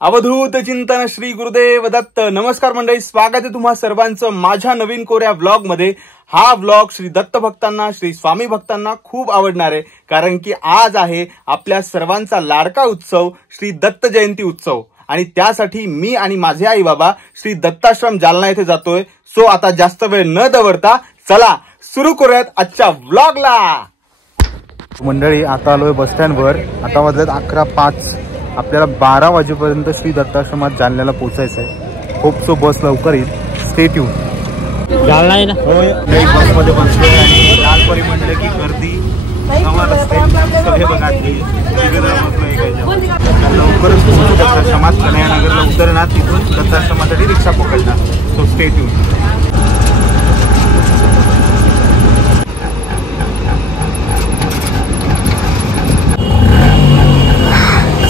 अवधूत चिंतन श्री गुरुदेव दत्त. नमस्कार मंडळी, स्वागत आहे तुम्हा सर्वांचं माझ्या नवीन कोऱ्या व्लॉग मध्ये. हा व्लॉग श्री दत्त भक्तांना, श्री स्वामी भक्तांना खूप आवडणार आहे, कारण की आज आहे आपल्या सर्वांचा लाडका उत्सव श्री दत्त जयंती उत्सव. आणि त्यासाठी मी आणि माझे आई बाबा श्री दत्ताश्रम जालना येथे जातोय. सो आता जास्त वेळ न दवडता चला सुरू करूयात आजच्या व्लॉगला. मंडळी, आता आलोय बस स्टँडवर. आता वाजलेत 11:05. आपल्याला 12 वाजेपर्यंत श्री दत्ताश्रमात जालन्याला पोहोचायचं आहे. होप सो बस लवकर येईल. Stay tune. जालना आहे ना, बसमध्ये बसलोय आणि लालपरी म्हटलं की गर्दी कमाल असते. हे बघा लवकरच पोहोचू दत्ताश्रमात. कन्हैयानगरला उतरणार, तिथून दत्ताश्रमासाठी रिक्षा पकडणार. So stay tune.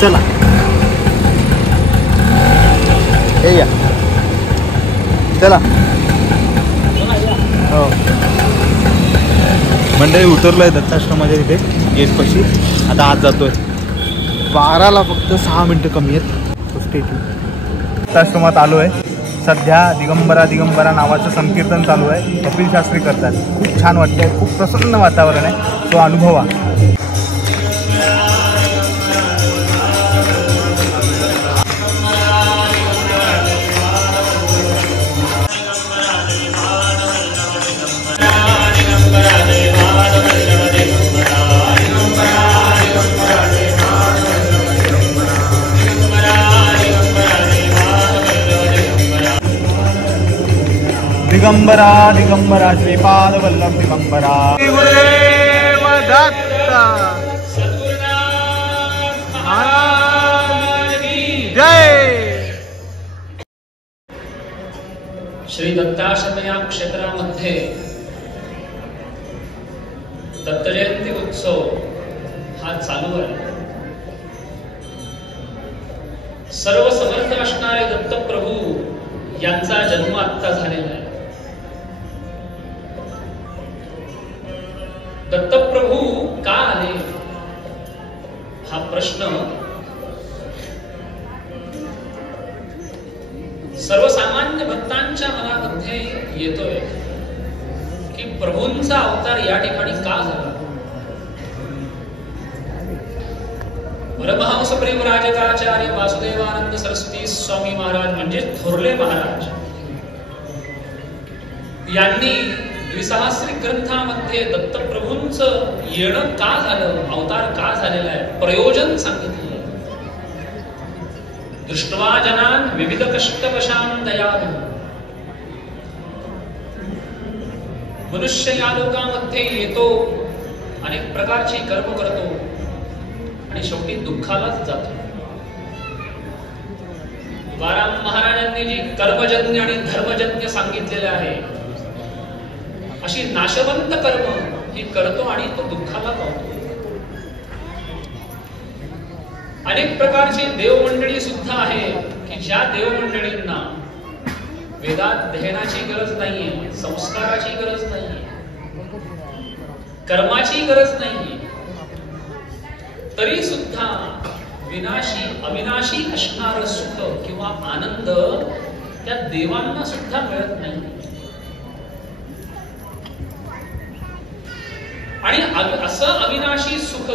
चला हे या, चला. हो मंडळी, उतरलोय दत्ताश्रमाच्या तिथे गेटपाशी. आता आत जातोय. 12ला फक्त 6 मिनिटं कमी आहेत. दत्ताश्रमात आलोय. सध्या दिगंबरा दिगंबरा नावाचं संकीर्तन चालू आहे. कपिल शास्त्री करतात. खूप छान वाटतंय. खूप प्रसन्न वातावरण आहे. तो अनुभवा. दिगंबरा दिगंबरा श्रीपाद वल्लभ दिगंबरा. गुरुदेव दत्त महाराज की जय. श्री दत्ताश्रम या क्षेत्रामध्ये दत्त जयंती उत्सव हा चालू आहे. सर्व समर्थ असणारे दत्तप्रभू यांचा जन्म आत्ता झालेला आहे. दत्तप्रभू का आले हा प्रश्न सर्वसामान्य भक्तांच्या मनामध्ये येतोय की प्रभूंचा अवतार या ठिकाणी का झाला. परमहंस परिव्राजकाचार्य वासुदेवानंद सरस्वती स्वामी महाराज म्हणजे थोरले महाराज यांनी द्विसहस्री ग्रंथामध्ये दत्तप्रभूंचं येणं का झालं, अवतार का झालेला आहे, प्रयोजन सांगितलं. दृष्ट्वा जनान विविध कष्टवशान दयालु. मनुष्य या लोकांमध्ये येतो, अनेक प्रकारची कर्म करतो आणि शेवटी दुःखालाच जातो. तुकाराम महाराजांनी जी कर्मजन्य आणि धर्मजन्य सांगितलेले आहे, अशी नाशवंत कर्म ही करतो आणि तो दुःखाला पावतो. अनेक प्रकारची देवमंडळी सुद्धा आहे की ज्या देवमंडळींना वेदात ध्ययनाची गरज नाहीये, संस्काराची गरज नाहीये, कर्माची गरज नाहीये, तरी सुद्धा विनाशी अविनाशी असणारं सुख किंवा आनंद त्या देवांना सुद्धा मिळत नाही. आणि असं अविनाशी सुख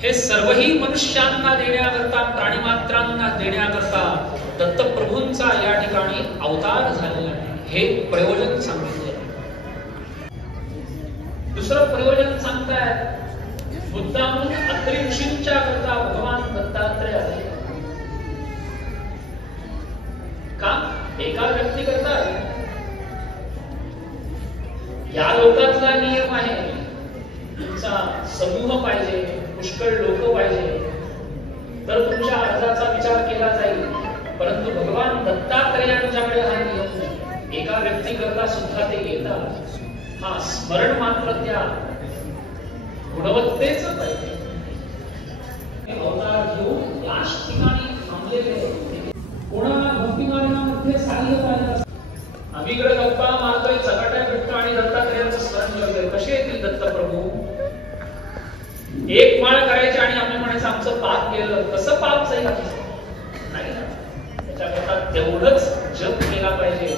हे सर्वही मनुष्यांना देण्याकरता, प्राणीमात्रांना देण्याकरता दत्तप्रभूंचा या ठिकाणी अवतार झालेला आहे. हे प्रयोजन सांगितले. दुसरं प्रयोजन सांगतायत, बुद्धाहून अत्री ऋषींच्या करता भगवान दत्तात्रय आले. का? एका व्यक्ती करता या लोकातला नियम आहे, तुमचा समूह पाहिजे, पुष्कळ लोक पाहिजे, तर तुमच्या अर्जाचा विचार केला जाईल. परंतु भगवान दत्तात्रयांच्याकडे हा नियम नाही. एका व्यक्ती करता सुद्धा ते येतात. हा स्मरण मात्र त्या गुणवत्तेच पाहिजे. अवतार घेऊन याच ठिकाणी थांबलेले कोणा भक्तिमार्गामध्ये साध्य पाहिजे. आम्हीकडे गप्पा मारतोय, चकाट्या भेटतो आणि दत्तात्रयांचं स्मरण करतोय. कसे येतील दत्तप्रभू? एक माळ करायची आणि आम्ही म्हणायचं आमचं पाप गेलं. कसं पाप जाईल घातलं नाही ना. त्याच्याकरता तेवढंच जप केला पाहिजे,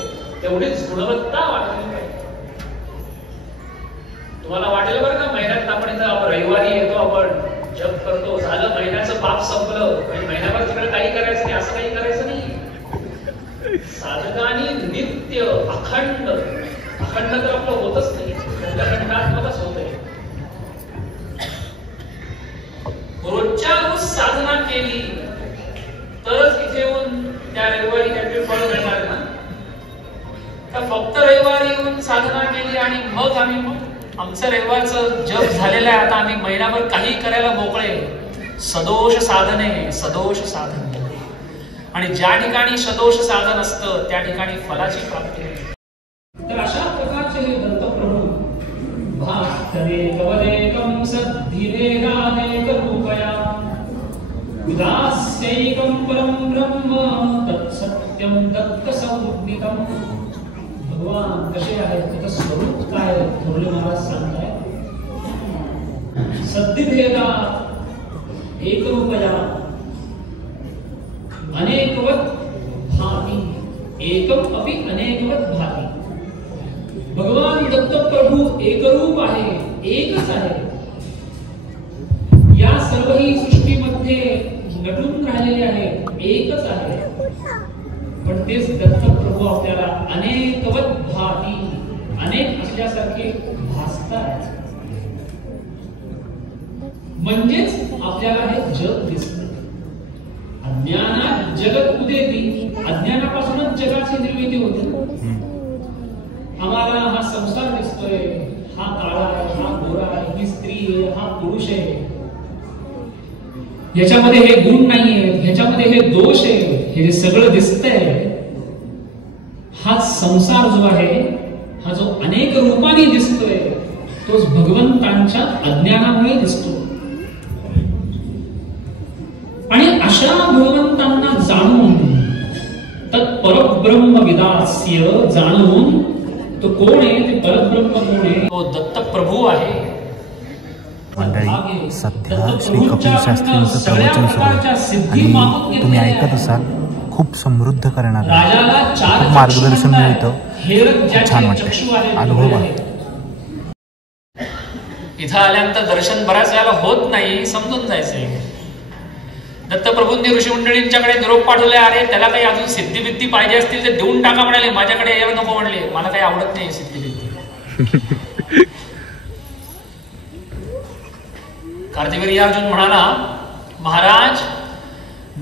तेवढीच गुणवत्ता वाढवली पाहिजे. तुम्हाला वाटेल बरं का महिन्यात आपण इथं रविवारी येतो, आपण जप करतो, झालं महिन्याचं पाप संपलं आणि महिन्याभर तिकडे काही करायचं नाही, असं काही करायचं नाही. साधकांनी नित्य अखंड तर आपलं होतच नाही, खंडात्मकच होतंय. रोजच्या रोज साधना केली तरच इथे येऊन त्या रविवारी काहीतरी फळ मिळणार ना. तर फक्त रविवारी येऊन साधना केली आणि मग आम्ही आमचं रविवारचं जप झालेलं आहे, आता आम्ही महिनाभर काही करायला मोकळे. सदोष साधने, सदोष साधने. आणि ज्या ठिकाणी सदोष साधन असतं त्या ठिकाणी फलाची प्राप्ती होते. तर अशा प्रकारचे हे दत्तप्रभू भास्करे कवलेकं सद्धिरेगादेक रूपया उदास्यैकं परं ब्रह्म तत्सत्यं दत्तसंज्ञितं. भगवान कसे आहेत, त्याचं स्वरूप काय थोरले महाराज सांगतायत. सद्धिभेदा एकरूपया अनेकवत भाती, एकम अपि अनेकवत भाती. भगवान दत्तप्रभू एकरूप आहे, एकच आहे. या सर्व ही सृष्टीमध्ये नटून राहिलेले आहेत, एकच आहे. पण तेच दत्तप्रभू आपल्याला अनेकवत भाती, अनेक असल्यासारखे भासतात. म्हणजेच आपल्याला हे जग दिसतं. अज्ञानात जगत उदेती, अज्ञानापासूनच जगाची निर्मिती होते. आम्हाला हा संसार दिसतोय, हा काळा आहे, हा गोरा आहे, ही स्त्री आहे, हा पुरुष आहे. ह्याच्यामध्ये हे गुण नाहीये, ह्याच्यामध्ये हे दोष आहे, हे जे सगळं दिसतंय, हा संसार जो आहे, हा जो अनेक रूपाने दिसतोय, तोच भगवंतांच्या अज्ञानामुळे दिसतो. आणि अशा भगवंतांना जाणून तत्परब्रह्म विदास्य, जाणून तो कोण आहे, ते परब्रह्म कोण आहे, तो दत्तप्रभू आहे. मंडळी, सध्या श्री कपिल शास्त्रींचं प्रवचन सुरू आहे आणि तुम्ही ऐकत असाल. खूप समृद्ध करणार, खूप मार्गदर्शन मिळतं, खूप छान वाटतं, अनुभव आहे. इथं आल्यानंतर दर्शन बऱ्याच वेळेला होत नाही, समजून जायचंय. दत्तप्रभूंनी ऋषी मंडळींच्याकडे निरोप पाठवले, अरे त्याला काही अजून सिद्धी पाहिजे असतील तर देऊन टाका म्हणाले, माझ्याकडे यायला नको म्हणले, मला काही आवडत नाही सिद्धी. कार्तिवीर्य अर्जुन म्हणाला, महाराज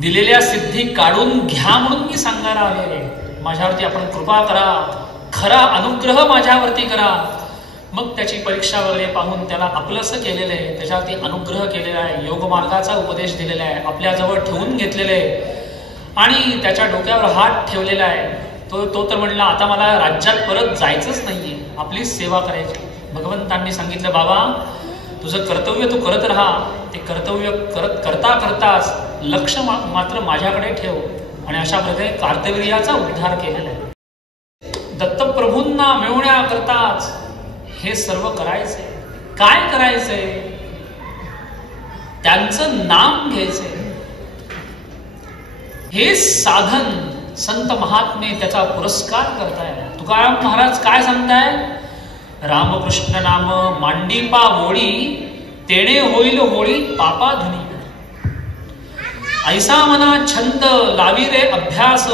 दिलेल्या सिद्धी काढून घ्या म्हणून मी सांगायला आले. माझ्यावरती आपण कृपा करा, खरा अनुग्रह माझ्यावरती करा. मग त्याची परीक्षा वगैरे पाहून त्याला आपलंसं केलेलं आहे, त्याच्यावरती अनुग्रह केलेला आहे, योग मार्गाचा उपदेश दिलेला आहे, आपल्याजवळ ठेवून घेतलेले आहे आणि त्याच्या डोक्यावर हात ठेवलेला आहे. तो तर म्हणला, आता मला राज्यात परत जायचंच नाहीये, आपलीच सेवा करायची. भगवंतांनी सांगितलं, बाबा तुझं कर्तव्य तू करत राहा. ते कर्तव्य करता करताच लक्ष मात्र माझ्याकडे ठेव. आणि अशा प्रकारे कार्तवीर्याचा उद्धार केलेला आहे. दत्तप्रभूंना मिळवण्याकरताच हे सर्व करायचंय. काय करायचंय? त्यांचं नाम घ्यायचंय. हे साधन संत महात्मे त्याचा पुरस्कार करताय. तुकाराम महाराज काय सांगताय? रामकृष्ण नाम मांडीपा ओळी, तेणे होईल होळी पापा धुनी. ऐसा मना छंद लावी रे अभ्यास,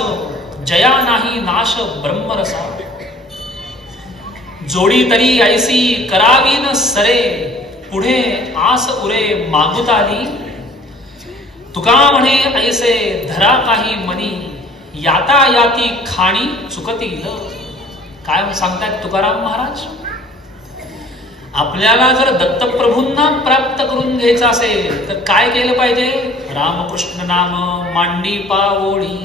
जया नाही नाश ब्रह्मरसा. जोडी तरी ऐसी करावी न सरे, पुढे आस उरे मागुताली. तुका म्हणे ऐसे धरा काही मनी, याता याती खाणी चुकतील. काय सांगतायत तुकाराम महाराज? आपल्याला जर दत्तप्रभूंना प्राप्त करून घ्यायचं असेल तर काय केलं पाहिजे? रामकृष्ण नाम मांडी पावोळी.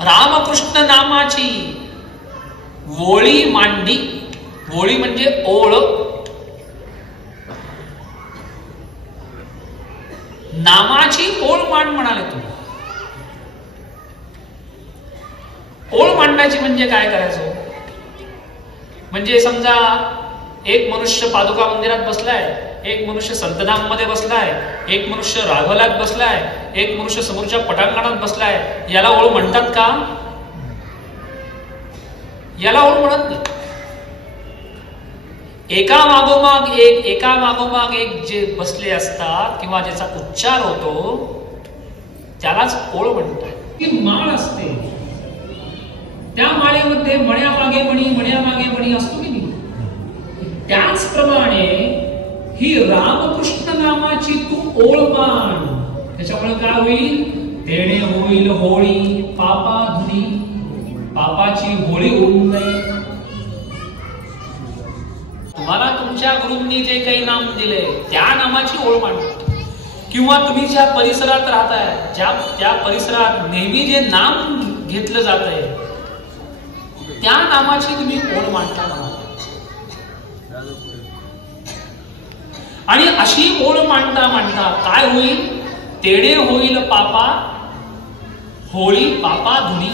रामकृष्ण नामाची वोळी मांडी. वोळी म्हणजे ओळ. नामाची ओळ मांड म्हणाले तुम्ही. ओळ मांडायची म्हणजे काय करायचं? म्हणजे समजा एक मनुष्य पादुका मंदिरात बसलाय एक मनुष्य संतधाममध्ये बसलाय, एक मनुष्य राघवलात बसलाय, एक मनुष्य समोरच्या पटांगणात बसलाय. याला ओळ म्हणतात का? याला ओळ म्हणत नाही. एका मागोमाग एक जे बसले असतात किंवा ज्याचा उच्चार होतो त्यालाच ओळ म्हणतात. ती माळ असते, त्या माळेमध्ये मण्यामागे मणी असतो की नाही. त्याचप्रमाणे ही रामकृष्ण नामाची तू ओळ मान. त्याच्यामुळे काय होईल? तेणे होईल होळी पापा धुनी, पापाची होळी होऊन जाईल. तुम्हाला तुमच्या गुरूंनी जे काही नाम दिले त्या नामाची ओळ मांडतात. किंवा तुम्ही ज्या परिसरात राहताय, त्या परिसरात नेहमी जे नाम घेतलं जात आहे त्या नामाची तुम्ही ओळ मांडता. आणि अशी ओळ मांडता मांडता काय होईल? तेणे होईल पापा होळी पापा धुनी.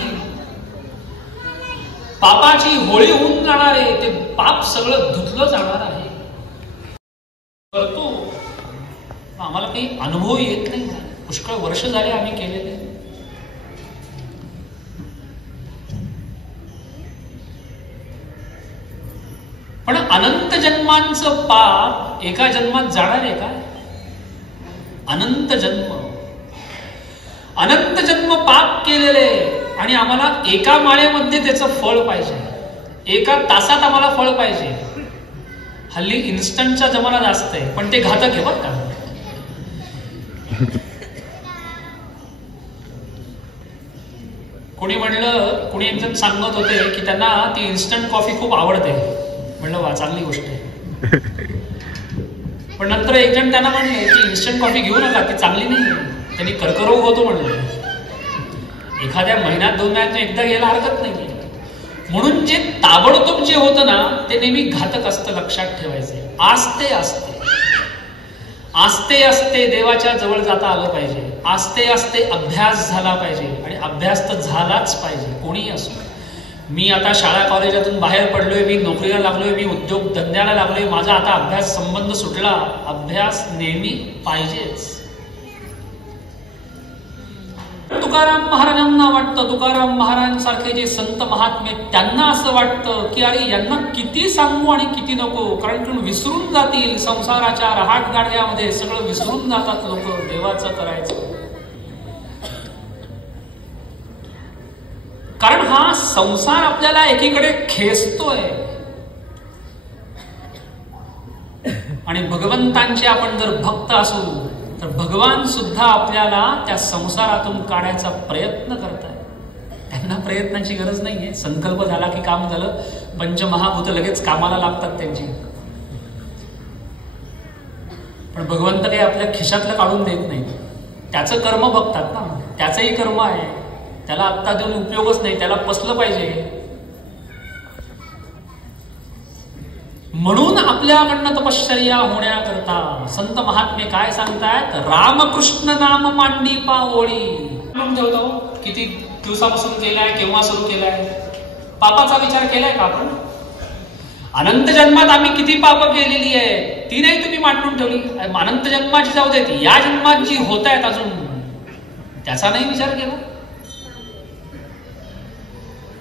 पापाची होळी होऊन जाणार आहे, ते पाप सगळं धुतलं जाणार आहे. करतो आम्हाला काही अनुभव येत नाही. पुष्कळ वर्ष झाले आम्ही केलेले. पण अनंत जन्मांचं पाप एका जन्मात जाणार आहे का? अनंत जन्म पाप केलेले आणि आम्हाला एका माळेमध्ये त्याचं फळ पाहिजे, एका तासात आम्हाला फळ पाहिजे. हल्ली इन्स्टंटचा जमाना जास्त आहे, पण ते घातक आहे बरं का. कोणी एक जण सांगत होते की त्यांना ती इन्स्टंट कॉफी खूप आवडते. म्हणलं वा, चांगली गोष्ट आहे. पण नंतर एक जण त्यांना म्हणले की इन्स्टंट कॉफी घेऊ नका, ती चांगली नाही, त्यांनी कर्करोग होतो म्हणलं. एखाद्या महिन्यात 2 महिन्यात एकदा घ्यायला हरकत नाही. म्हणून जे ताबडतोब जे होतं ना ते नेहमी घातक असतं, लक्षात ठेवायचे. आस्ते देवाच्या जवळ जाता आलं पाहिजे. आस्ते अभ्यास झाला पाहिजे, आणि अभ्यास तर झालाच पाहिजे कोणीही असो. मी आता शाळा कॉलेजातून बाहेर पडलोय, मी नोकरीला लागलोय, मी उद्योग धंद्याला लागलोय, माझा आता अभ्यास संबंध सुटला. अभ्यास नेहमी पाहिजेच. तुकाराम महाराजांना वाटतं, तुकाराम महाराजांसारखे जे संत महात्मे त्यांना असं वाटतं की अरे यांना किती सांगू आणि किती नको, कारण विसरून जातील. संसाराच्या रहाट गाडव्यामध्ये सगळं विसरून जातात लोक देवाचं करायचं. कारण हा संसार आपल्याला एकीकडे खेचतोय, आणि भगवंतांचे आपण जर भक्त असू तर भगवान सुद्धा आपल्याला त्या संसारातून काढायचा प्रयत्न करतात. त्यांना प्रयत्नाची गरज नाहीये. संकल्प झाला की काम झालं. पंचमहाभूत लगेच कामाला लागतात त्यांची. पण भगवंत काही आपल्या खिशातलं काढून देत नाही. त्याचं कर्म बघतात ना, त्याचंही कर्म आहे, त्याला आत्ता देऊन उपयोगच नाही, त्याला पसलं पाहिजे. म्हणून आपल्याकडनं तपश्चर्या होण्याकरता संत महात्मे काय सांगतायत? रामकृष्ण नाम मांडी पाओळी. ठेवतो किती दिवसापासून केलाय, केव्हा सुरू केलाय? पापाचा विचार केलाय का आपण? अनंत जन्मात आम्ही किती पाप केलेली आहे ती नाही तुम्ही मांडून ठेवली. अनंत जन्माची जाऊ देत, या जन्मात जी होत आहेत अजून त्याचा नाही विचार केला.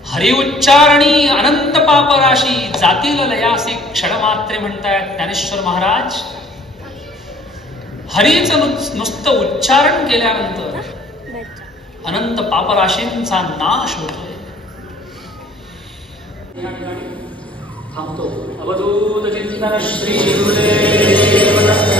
हरि उच्चारणी अनंत पाप राशी जातील लयासी क्षणमात्रे म्हणतायत ज्ञानेश्वर महाराज. हरीचं नुसतं उच्चारण केल्यानंतर अनंत पापराशींचा नाश होतोय. थांबतो. अवधूत चिंतन श्री गुरुदेव दत्त.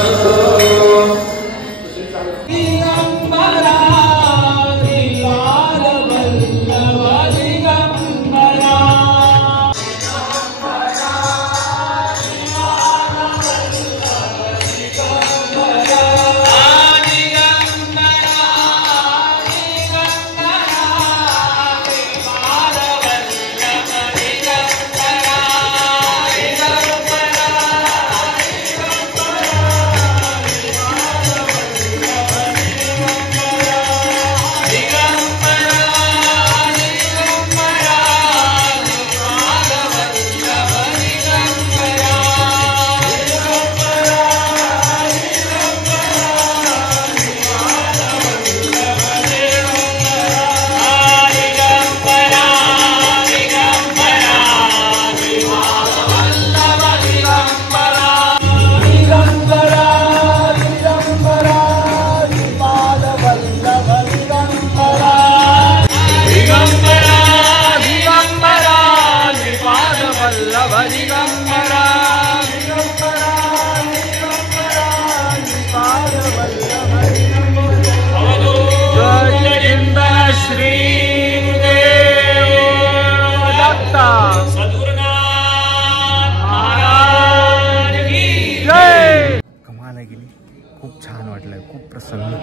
प्रसन्न.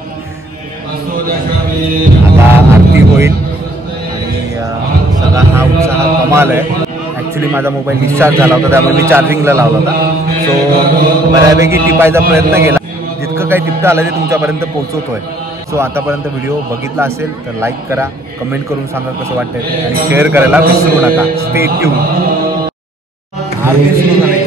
आता आरती होईल आणि सगळा हा उत्साह कमाल आहे. ॲक्च्युली माझा मोबाईल डिस्चार्ज झाला होता, त्यामुळे मी चार्जिंगला लावला होता. सो बऱ्यापैकी टिपायचा प्रयत्न केला, जितकं काही टिपता आलं ते तुमच्यापर्यंत पोहोचवतोय. सो आतापर्यंत व्हिडिओ बघितला असेल तर लाईक करा, कमेंट करून सांगा कसं वाटतंय आणि शेअर करायला विसरू नका. Stay tune. आरती सुरू झाली.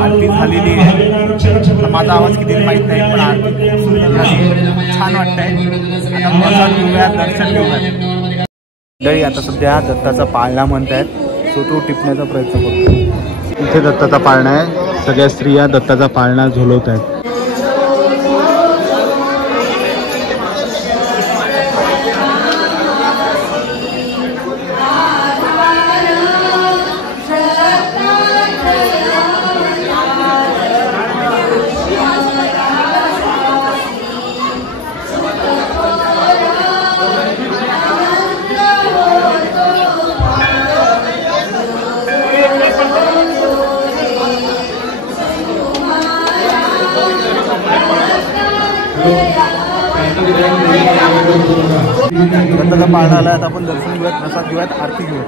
आरती झालेली आहे. माझा आवाज किती माहीत नाही, पण आरती खूप सुंदर झाली, छान वाटतंय. आता प्रसाद घेऊया, दर्शन घेऊया. मंडळी आता सध्या दत्ताचा पाळणा म्हणतायत, सो तो टिपण्याचा प्रयत्न करतो. इथे दत्ताचा पाळणा आहे, सगळ्या स्त्रिया दत्ताचा पाळणा झुलवत आहेत. दत्ताचा पाळणा आला, आता आपण दर्शन घेऊयात, प्रसाद घेऊयात, आरती घेऊयात.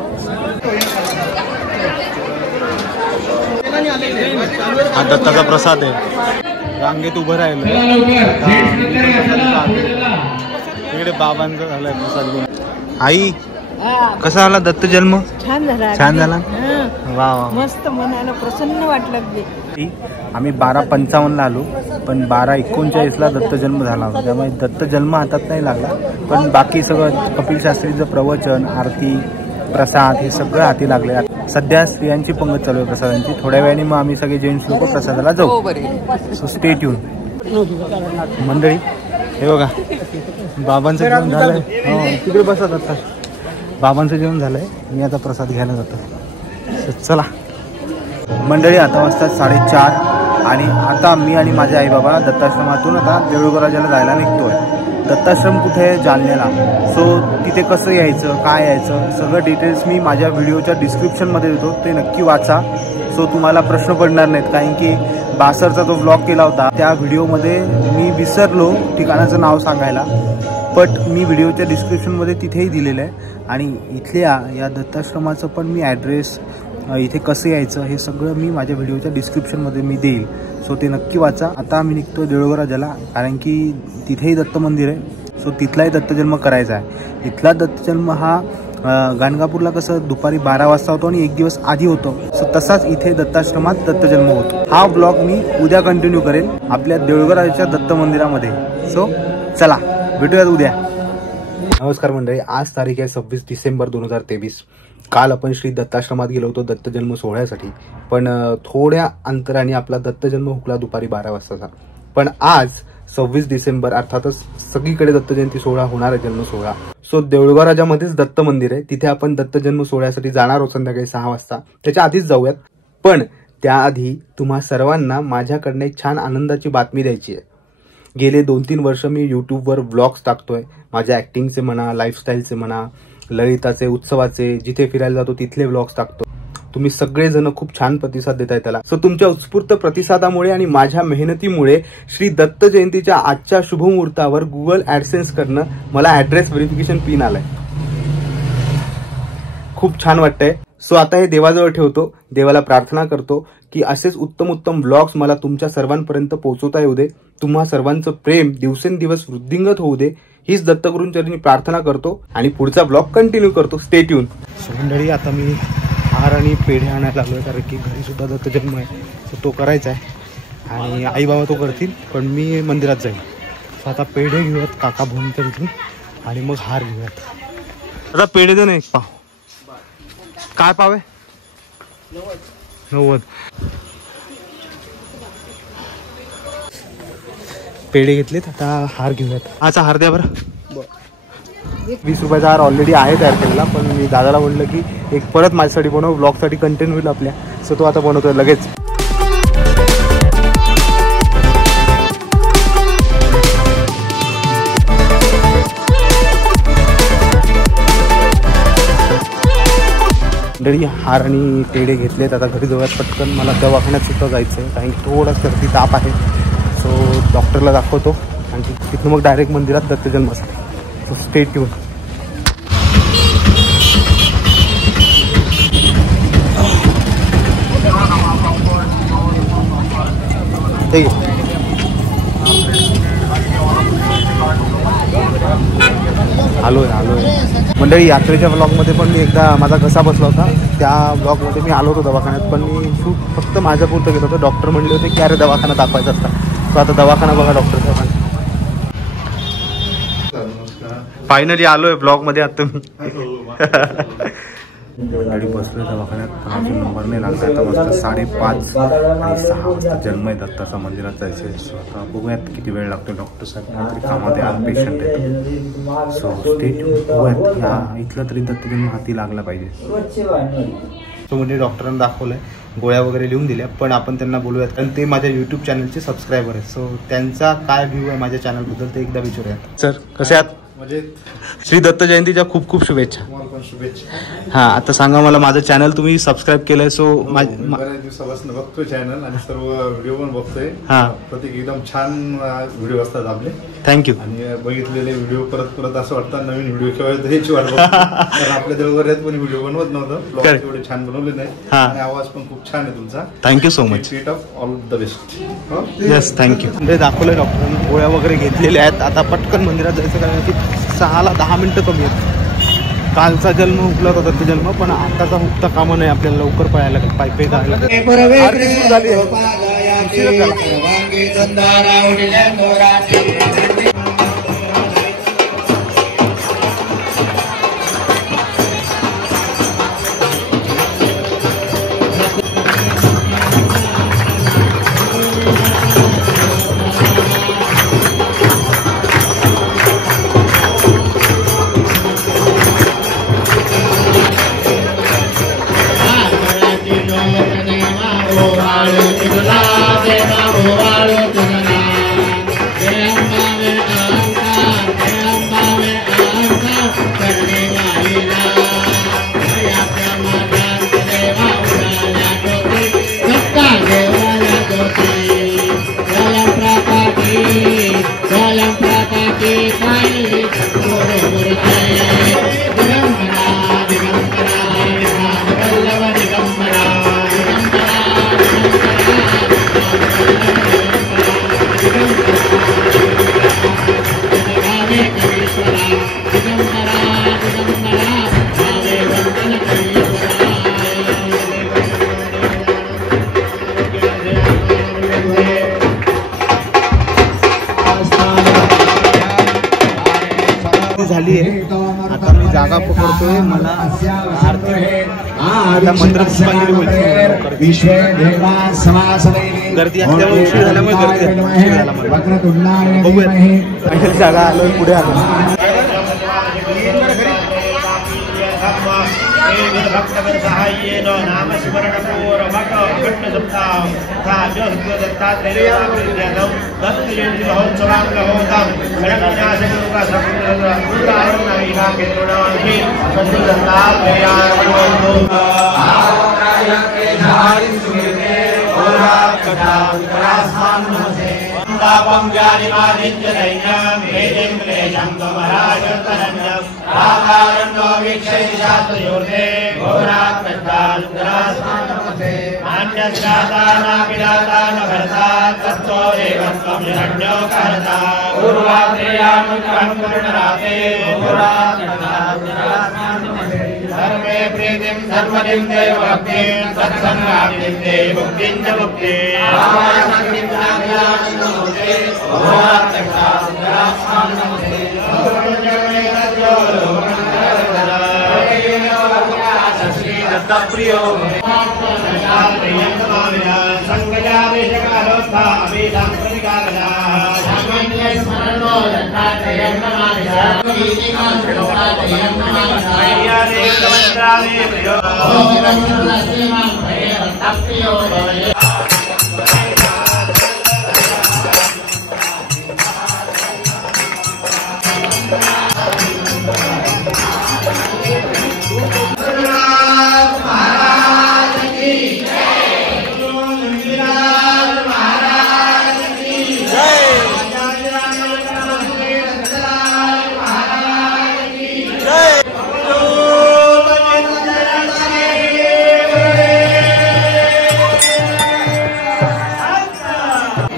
हा दत्ताचा प्रसाद आहे. रांगेत उभं राहिलं, इकडे बाबांचा झालाय प्रसाद घेऊन. आई कसा आला दत्त जन्म? छान झाला. छान झाला. वा वा, मस्त, मनाला प्रसन्न वाटलं. आम्ही 12:55 आलो, पण 12:39 दत्त जन्म झाला होता, त्यामुळे दत्त जन्म हातात नाही लागला. पण बाकी सगळं कपिल शास्त्रीचं प्रवचन, आरती, प्रसाद हे सगळं हाती लागले. सध्या स्त्रियांची पंगत चालू आहे प्रसादांची. थोड्या वेळाने मग आम्ही सगळे जेंट्स लोक प्रसादाला जाऊ. So stay tune. मंडळी हे बघा, बाबांचं जेवण झालंय. तिकडे बसत आता. बाबांचं जेवण झालंय, मी आता प्रसाद घ्यायला जातो. चला मंडळी, आता वाजतात 4:30 आणि आता मी आणि माझे आई बाबा दत्ताश्रमातून आता देऊळगराजाला जायला निघतोय. दत्ताश्रम कुठे आहे? जालन्याला. सो तिथे कसं यायचं, काय यायचं, सगळं डिटेल्स मी माझ्या व्हिडिओच्या डिस्क्रिप्शनमध्ये देतो, ते नक्की वाचा. सो तुम्हाला प्रश्न पडणार नाहीत, कारण की बासरचा जो व्लॉग केला होता त्या व्हिडिओमध्ये मी विसरलो ठिकाणाचं नाव सांगायला, बट मी व्हिडिओच्या डिस्क्रिप्शनमध्ये तिथेही दिलेलं आहे. आणि इथल्या या दत्ताश्रमाचं पण मी ॲड्रेस, इथे कसं यायचं हे सगळं मी माझ्या व्हिडिओच्या डिस्क्रिप्शनमध्ये मी देईल. सो ते नक्की वाचा. आता आम्ही निघतो देऊळगराजाला, कारण की तिथेही दत्त मंदिर आहे. सो तिथलाही दत्तजन्म करायचा आहे. इथला दत्तजन्म हा गाणगापूरला कसं दुपारी 12 वाजता होतो आणि एक दिवस आधी होतो, सो तसाच इथे दत्ताश्रमात दत्तजन्म होतो. हा ब्लॉग मी उद्या कंटिन्यू करेन आपल्या देऊळगराजाच्या दत्त मंदिरामध्ये. सो चला भेटूयात उद्या. नमस्कार मंडळी, आज तारीख आहे 26 डिसेंबर 2023 काल आपण श्री दत्ताश्रमात गेलो होतो दत्तजन्म सोहळ्यासाठी, पण थोड्या अंतराने आपला दत्तजन्म हुकला दुपारी 12 वाजताचा. पण आज 26 डिसेंबर अर्थातच सगळीकडे दत्त जयंती सोहळा होणार आहे, जन्म सोहळा. सो देऊळगाव राजामध्येच दत्त मंदिर आहे, तिथे आपण दत्त जन्म सोहळ्यासाठी जाणार आहोत संध्याकाळी 6 वाजता. त्याच्या आधीच जाऊयात, पण त्याआधी तुम्हा सर्वांना माझ्याकडनं एक छान आनंदाची बातमी द्यायची आहे. गेले 2-3 वर्ष मी यूट्यूबवर व्लॉग्स टाकतोय, माझ्या ऍक्टिंगचे म्हणा, लाईफस्टाईलचे म्हणा, ललिताचे, उत्सवाचे, जिथे फिरायला जातो तिथले व्लॉग्स टाकतो. तुम्ही सगळेजण खूप छान प्रतिसाद देताय त्याला. सो तुमच्या उत्स्फूर्त प्रतिसादामुळे आणि माझ्या मेहनतीमुळे श्री दत्त जयंतीच्या आजच्या शुभमुहूर्तावर गुगल ऍडसेन्स कडनं मला ऍड्रेस व्हेरिफिकेशन पिन आलाय. खूप छान वाटतंय. सो आता हे देवाजवळ ठेवतो, देवाला प्रार्थना करतो की असेच उत्तम उत्तम व्लॉग्स मला तुमच्या सर्वांपर्यंत पोहोचवता येऊ दे. तुम्हा सर्वांचं प्रेम दिवसेंदिवस वृद्धिंगत होऊ दे, हीच दत्तगुरूंचरणी प्रार्थना करतो आणि पुढचा ब्लॉग कंटिन्यू करतो. Stay tune. सो मंडळी, आता मी हार आणि पेढे आणायला लागलोय, कारण की घरी सुद्धा दत्तजन्म आहे, तर तो करायचा आहे आणि आई बाबा तो करतील, पण मी मंदिरात जाईल. सो आता पेढे घेऊयात काका भाऊंच्या इथून आणि मग हार घेऊयात. आता पेढे दे ना एक पाव. काय पाव आहे? 90. पेढे घेतलेत, आता हार घेऊयात. हाचा हार द्या बरं. 20 रुपयाचा हार ऑलरेडी आहे तयार केलेला, पण मी दादाला म्हणलं की एक परत माझ्यासाठी बनव, ब्लॉगसाठी कंटेंट होईल आपल्या. सो तो आता बनवतोय लगेच. मंडळी, हार आणि पेढे घेतलेत, आता घरी जाऊयात पटकन. मला दवाखान्यात सुद्धा जायचं आहे, कारण की थोडा सर्दी ताप आहे. सो डॉक्टरला दाखवतो आणि तिथून मग डायरेक्ट मंदिरात दत्तजन्मासाठी. So stay tune. आलोय मंडळी. यात्रेच्या ब्लॉगमध्ये पण मी एकदा माझा घसा बसला होता, त्या ब्लॉगमध्ये मी आलो होतो दवाखान्यात, पण मी शूट फक्त माझ्या पुरतं गेलो होतो. डॉक्टर म्हणले होते की अरे दवाखाना दाखवायचा असता. तो आता दवाखाना बघा डॉक्टर साहेबांना. फायनली आलोय ब्लॉगमध्ये आता मी. गाडी बसलोय दवाखान्यात, पण अजून नंबर नाही लागला. आता वाजता 5:30 आणि 6 वाजता जन्म आहे दत्ताचा, मंदिरात जायचं आहे. सो आता बघूयात किती वेळ लागतो. डॉक्टर साहेब काहीतरी कामात आज पेशंट आहे. सो स्टेट बघूयात, ह्या इथला तरी दत्तजन्म हाती लागला पाहिजे. सो म्हणजे डॉक्टरांना दाखवलंय, गोळ्या वगैरे लिहून दिल्या, पण आपण त्यांना बोलूयात, कारण ते माझ्या यूट्यूब चॅनलचे सबस्क्रायबर आहेत. सो त्यांचा काय व्ह्यू आहे माझ्या चॅनलबद्दल ते एकदा विचारूयात. सर कसे आहात? श्री दत्त जयंतीच्या खूप खूप शुभेच्छा. हा, आता सांगा मला, माझं चॅनल तुम्ही सबस्क्राईब केलंय. सो बऱ्याच दिवसापासून बघतोय चॅनल आणि सर्व व्हिडिओ पण बघतोय. हा, प्रत्येक एकदम छान व्हिडिओ असतात आपले. थँक्यू. आणि बघितलेले व्हिडिओ परत असं वाटतं नवीन व्हिडिओ केव्हा याची वाट बघतो. कारण आपल्या देवघरात पण व्हिडिओ बनवत नव्हतं, एवढे छान बनवले नाही. आणि आवाज पण खूप छान आहे तुमचा. Thank you so much. Speed of all the best. Yes, thank you. म्हणजे दाखवलंय डॉक्टरांनी, गोळ्या वगैरे घेतलेल्या आहेत. आता पटकन मंदिरात जायचं, कारण की 6ला 10 मिनिटं कमी आहेत. कालचा जन्म हुकला होता दत्तजन्म, पण आताचा हुकता कामा नाही, आपल्याला लवकर पळायला लागेल, पायपे जायला लागेल. झाली आहे. आता मी जागा पकडतोय, मला आरती आता मंदिरात पुष्पांजली होईल. गर्दी असल्यामुळे उशीर झाल्यामुळे गर्दी उशीर झाला मला. बघूया जागा आलो पुढे आलो. धर्मे प्रीतिं धर्मदिं देवभक्तिं सत्संगादिं देवभक्तिं च मुक्तिं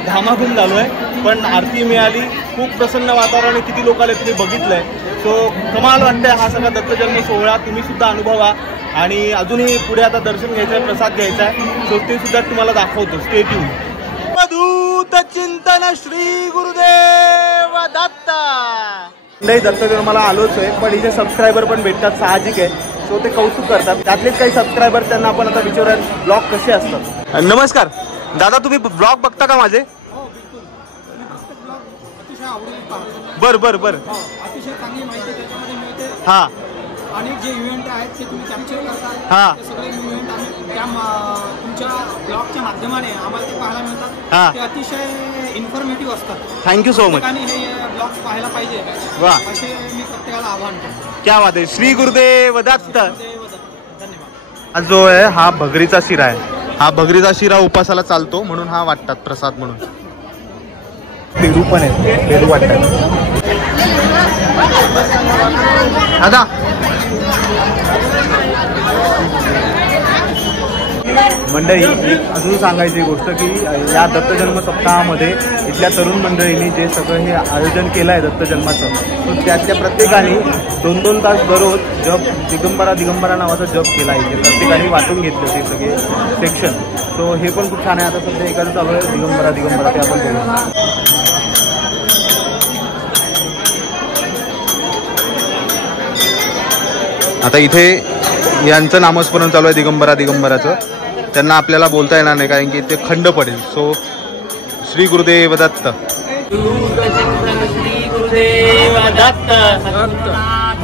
धामाधूम झालो आहे. पण आरती मिळाली, खूप प्रसन्न वातावरण आहे. किती लोक आले तुम्ही बघितलंय. सो कमाल वाटतंय हा सगळा दत्तजन्म सोहळा. तुम्ही सुद्धा अनुभवा आणि अजूनही पुढे आता दर्शन घ्यायचं आहे, प्रसाद घ्यायचा आहे. सो ते सुद्धा तुम्हाला दाखवतो. Stay tune. अवधूत चिंतन श्री गुरुदेव दत्त. नाही दत्तजन्माला आलोच आहे, पण इथे सबस्क्रायबर पण भेटतात, साहजिक आहे. सो ते कौतुक करतात. त्यातलेच काही सबस्क्रायबर त्यांना आपण आता विचारूया ब्लॉग कसे असतात. नमस्कार दादा, तुम्ही ब्लॉग बघता का माझे? बर बर बर. अतिशय चांगली माहिती त्याच्यामध्ये मिळते. हा. आणि जे इव्हेंट आहेत ते तुम्ही कॅप्चर करता. हा. ते सगळे इव्हेंट आम्ही त्या तुमच्या ब्लॉगच्या माध्यमाने आम्हाला ते पाहायला मिळतात. हा. ते अतिशय इन्फॉर्मेटिव्ह असतात. Thank you so much. आणि हे ब्लॉग्स पाहायला पाहिजे. वा. असे मी प्रत्येकाला आवाहन करतो. क्या बात आहे. श्री गुरुदेव दत्त. धन्यवाद. हा जो आहे हा भगरीचा शिरा आहे. हा भगरीचा शिरा उपासाला चालतो म्हणून हा वाटतात प्रसाद म्हणून. पेरू पण आहे, पेरू वाटतात. दादा मंडळी, एक अजून सांगायची गोष्ट की या दत्तजन्म सप्ताहामध्ये इथल्या तरुण मंडळींनी जे सगळं हे आयोजन केलं आहे दत्तजन्माचं, तो त्यातल्या प्रत्येकाने 2-2 तास दररोज जप दिगंबरा नावाचा जप केला आहे. प्रत्येकाने वाटून घेतलं ते सगळे सेक्शन. सो हे पण खूप छान आहे. आता सध्या एखादं चालू आहे दिगंबरा ते आपण बघू. आता इथे यांचं नामस्मरण चालू आहे दिगंबराचं. त्यांना आपल्याला बोलता येणार नाही कारण की ते खंड पडेल. सो श्री गुरुदेव दत्त. श्री गुरुदेव दत्त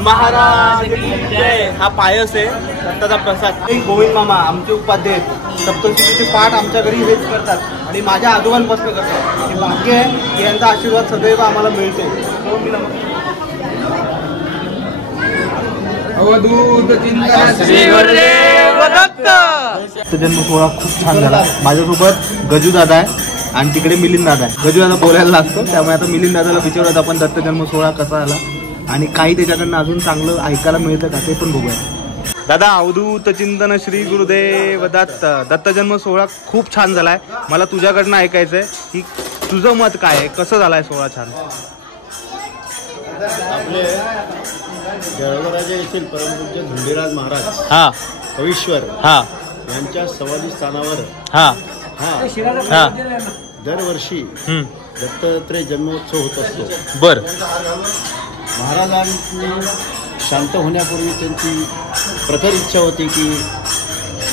महाराज की जय. हा पायस आहे दत्ताचा प्रसाद. गोविंद मामा आमचे उपाध्याय आहेत. सप्तशतीचे पाठ आमच्या घरी हेच करतात आणि माझ्या आजोबांपासून करतात. हे भाग्य आहे की यांचा आशीर्वाद सदैव आम्हाला मिळतो. सो मी अवधूत चिंतन श्री गुरुदेव दत्त. दत्तजन्म सोहळा खूप छान झाला. माझ्यासोबत गजू दादा आहे आणि तिकडे मिलिंद दादा आहे. गजू दादा बोलायला लागतो त्यामुळे आता मिलिंद दादाला विचारूयात आपण दत्तजन्म सोहळा कसा झाला आणि काही त्याच्याकडनं अजून चांगलं ऐकायला मिळतं का ते पण बघूया. दादा, अवधूत चिंतन श्री गुरुदेव दत्त. दत्तजन्म सोहळा खूप छान झालाय. मला तुझ्याकडनं ऐकायचंय की तुझं मत काय आहे, कसं झालाय सोहळा छान? आपले जळगावराजे येथील परमपूज्य धुंडीराज महाराज हा कवीश्वर हा यांच्या समाधी स्थानावर हा हा दरवर्षी दत्तात्रय जन्मोत्सव होत असतो. बर. महाराजांनी शांत होण्यापूर्वी त्यांची प्रखर इच्छा होती की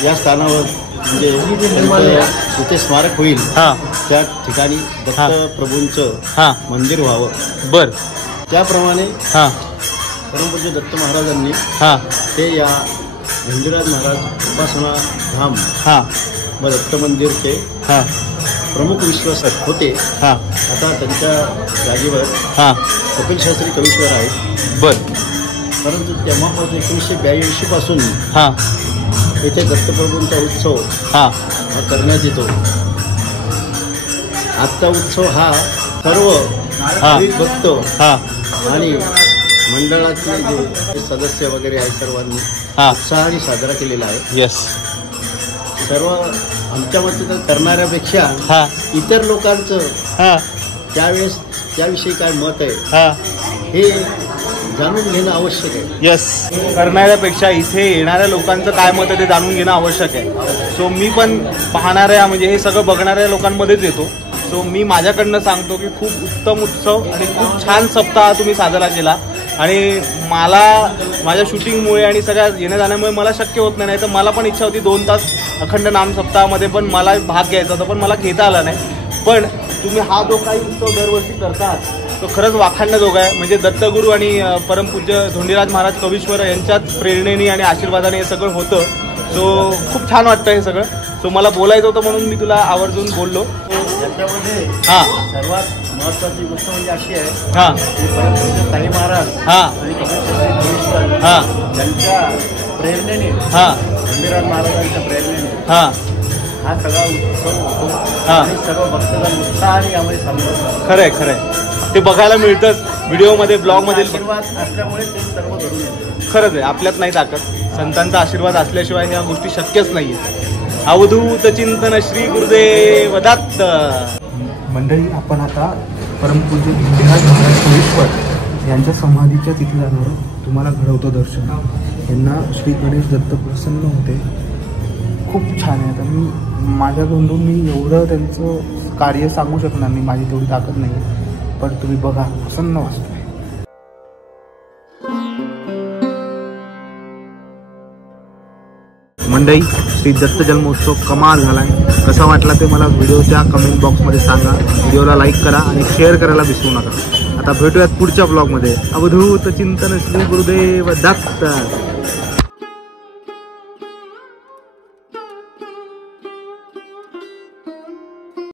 या स्थानावर म्हणजे जिथे स्मारक होईल त्या ठिकाणी दत्तप्रभूंचं मंदिर व्हावं. बर. त्याप्रमाणे परमपूज्य दत्त महाराजांनी ते या धोंडीराज महाराज उपासना धाम व दत्त मंदिरचे प्रमुख विश्वासक होते. आता त्यांच्या जागेवर कपिल शास्त्री कवीश्वर आहेत. बर. परंतु तेव्हापासून 1982 पासून येथे दत्तप्रभूंचा उत्सव हा करण्यात येतो. आजचा उत्सव हा सर्व भक्त आणि मंडळातले जे सदस्य वगैरे आहेत सर्वांनी उत्साहाने साजरा केलेला आहे. यस. सर्व आमच्या मते तर करणाऱ्यापेक्षा इतर लोकांचं त्यावेळेस त्याविषयी काय मत आहे हे जाणून घेणं आवश्यक आहे. यस. करणाऱ्यापेक्षा इथे येणाऱ्या लोकांचं काय मत आहे ते जाणून घेणं आवश्यक आहे. सो मी पण पाहणाऱ्या म्हणजे हे सगळं बघणाऱ्या लोकांमध्येच येतो. सो मी माझ्याकडनं सांगतो की खूप उत्तम उत्सव आणि खूप छान सप्ताह तुम्ही साजरा केला. आणि मला माझ्या शूटिंगमुळे आणि सगळ्या येण्या जाण्यामुळे मला शक्य होत नाही. तर मला पण इच्छा होती 2 तास अखंड नाम सप्ताहामध्ये पण मला भाग घ्यायचा होता, पण मला घेता आला नाही. पण तुम्ही हा जो काही उत्सव दरवर्षी करतात तो खरंच वाखाणण्याजोगा आहे. म्हणजे दत्तगुरू आणि परमपूज्य धोंडीराज महाराज कवीश्वर यांच्याच प्रेरणेने आणि आशीर्वादाने हे सगळं होतं. सो खूप छान वाटतं हे सगळं. सो मला बोलायचं होतं म्हणून मी तुला आवर्जून बोललो. याच्यामध्ये सर्वात महत्वाची गोष्ट म्हणजे अशी आहे की परमपूज्य साई महाराज आणि कवीश्वर यांच्या प्रेरणेने धोंडीराज महाराजांच्या प्रेरणेने हा सगळा उत्सव होतो आणि सर्व भक्तजन उत्साहाने यामध्ये सामील. खरंय खरंय. ते बघायला मिळतंच व्हिडिओमध्ये ब्लॉगमध्ये. आशीर्वाद असल्यामुळे ते सर्व घडून येतं. खरंच आहे. आपल्यात नाही ताकद. संतांचा आशीर्वाद असल्याशिवाय ह्या गोष्टी शक्यच नाही आहेत. अवधूत चिंतन श्री गुरुदेव दत्त. मंडळी, आपण आता परमपूज्य धोंडीराज महाराज कवीश्वर यांच्या समाधीच्या तिथे जाणार. तुम्हाला घडवतो दर्शन. यांना श्री गणेश दत्त प्रसन्न होते. खूप छान आहे. आता मी माझ्या तोंडून मी एवढं त्यांचं कार्य सांगू शकणार नाही, माझी तेवढी ताकद नाही. पण तुम्ही बघा, प्रसन्न वाटतंय. मंडळी, श्री दत्त जन्मोत्सव कमाल झालाय. कसा वाटला ते मला व्हिडिओच्या कमेंट बॉक्समध्ये सांगा. व्हिडिओला लाईक करा आणि शेअर करायला विसरू नका. आता भेटूयात पुढच्या ब्लॉगमध्ये. अवधूत चिंतन श्री गुरुदेव दत्त.